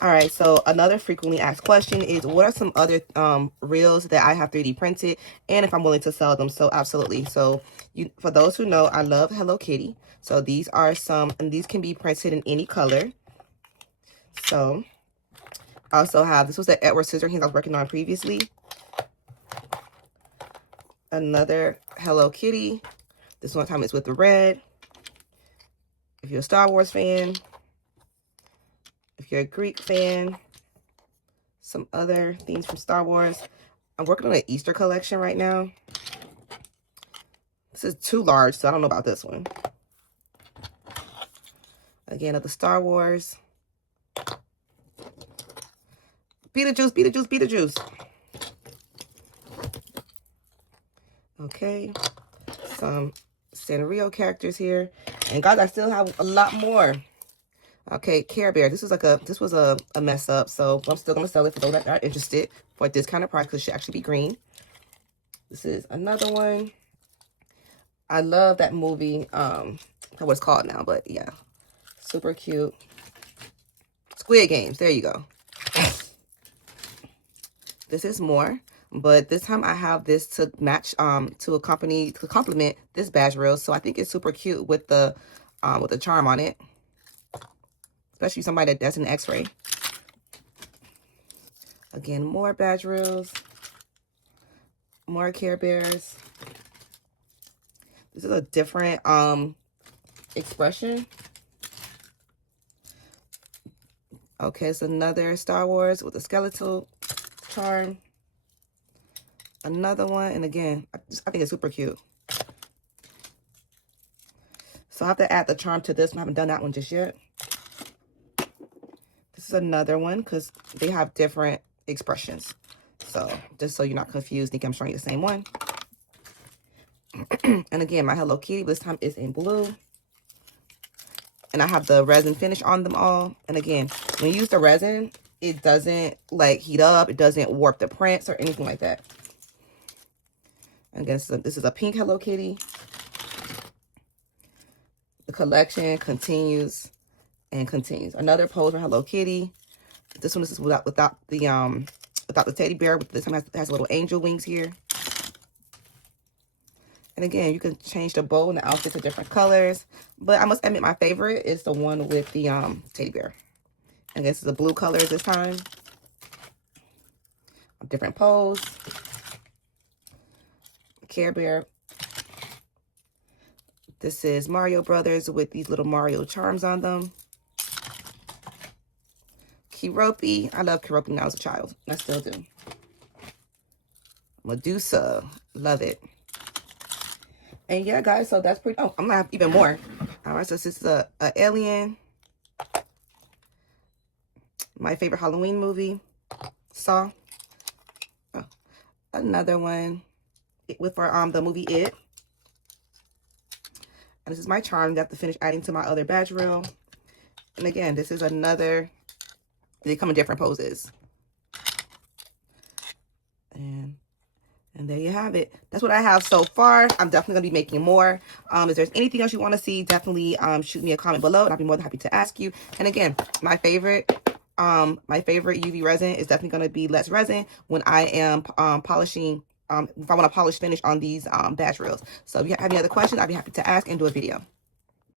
All right, so another frequently asked question is, what are some other reels that I have 3D printed, and if I'm willing to sell them? So absolutely. So for those who know, I love Hello Kitty. So these are some, and these can be printed in any color. So I also have, this was the Edward Scissorhands I was working on previously. Another Hello Kitty. This one time it's with the red. If you're a Star Wars fan, if you're a Greek fan, some other things from Star Wars. I'm working on an Easter collection right now. This is too large, so I don't know about this one. Again, of the Star Wars. Beetlejuice, Beetlejuice, Beetlejuice. Okay. Some Sanrio characters here. And guys, I still have a lot more. Okay, Care Bear. This was a mess up, so I'm still gonna sell it for those that are interested for a discounted price, because it should actually be green. This is another one. I love that movie. I don't know what it's called now, but yeah. Super cute. Squid Games. There you go. This is more, but this time I have this to match to complement this badge reel. So I think it's super cute with the charm on it. Especially somebody that's an X-ray. Again, more badge reels. More Care Bears. This is a different expression. Okay, it's another Star Wars with a skeletal charm. Another one, and again, I think it's super cute. So I have to add the charm to this one. I haven't done that one just yet. This is another one because they have different expressions. So just so you're not confused, think I'm showing you the same one. And again, my Hello Kitty this time is in blue. And I have the resin finish on them all. And again, when you use the resin, it doesn't like heat up. It doesn't warp the prints or anything like that. And again, this is a pink Hello Kitty. The collection continues and continues. Another pose for Hello Kitty. This one is without the teddy bear. This one has little angel wings here. And again, you can change the bow and the outfit to different colors. But I must admit, my favorite is the one with the teddy bear. And this is the blue color this time. Different pose. Care Bear. This is Mario Brothers with these little Mario charms on them. Keroppi. I love Keroppi when I was a child. I still do. Medusa. Love it. And yeah, guys, so that's pretty... Oh, I'm going to have even more. All right, so this is a alien. My favorite Halloween movie. Saw. Oh, another one with for the movie It. And this is my charm that I have to finish adding to my other badge reel. And again, this is another... They come in different poses. And there you have it. That's what I have so far. I'm definitely going to be making more. If there's anything else you want to see, definitely shoot me a comment below, and I'll be more than happy to ask you. And again, my favorite UV resin is definitely going to be Let's Resin when I am polishing, if I want to polish finish on these badge reels. So if you have any other questions, I'd be happy to ask and do a video.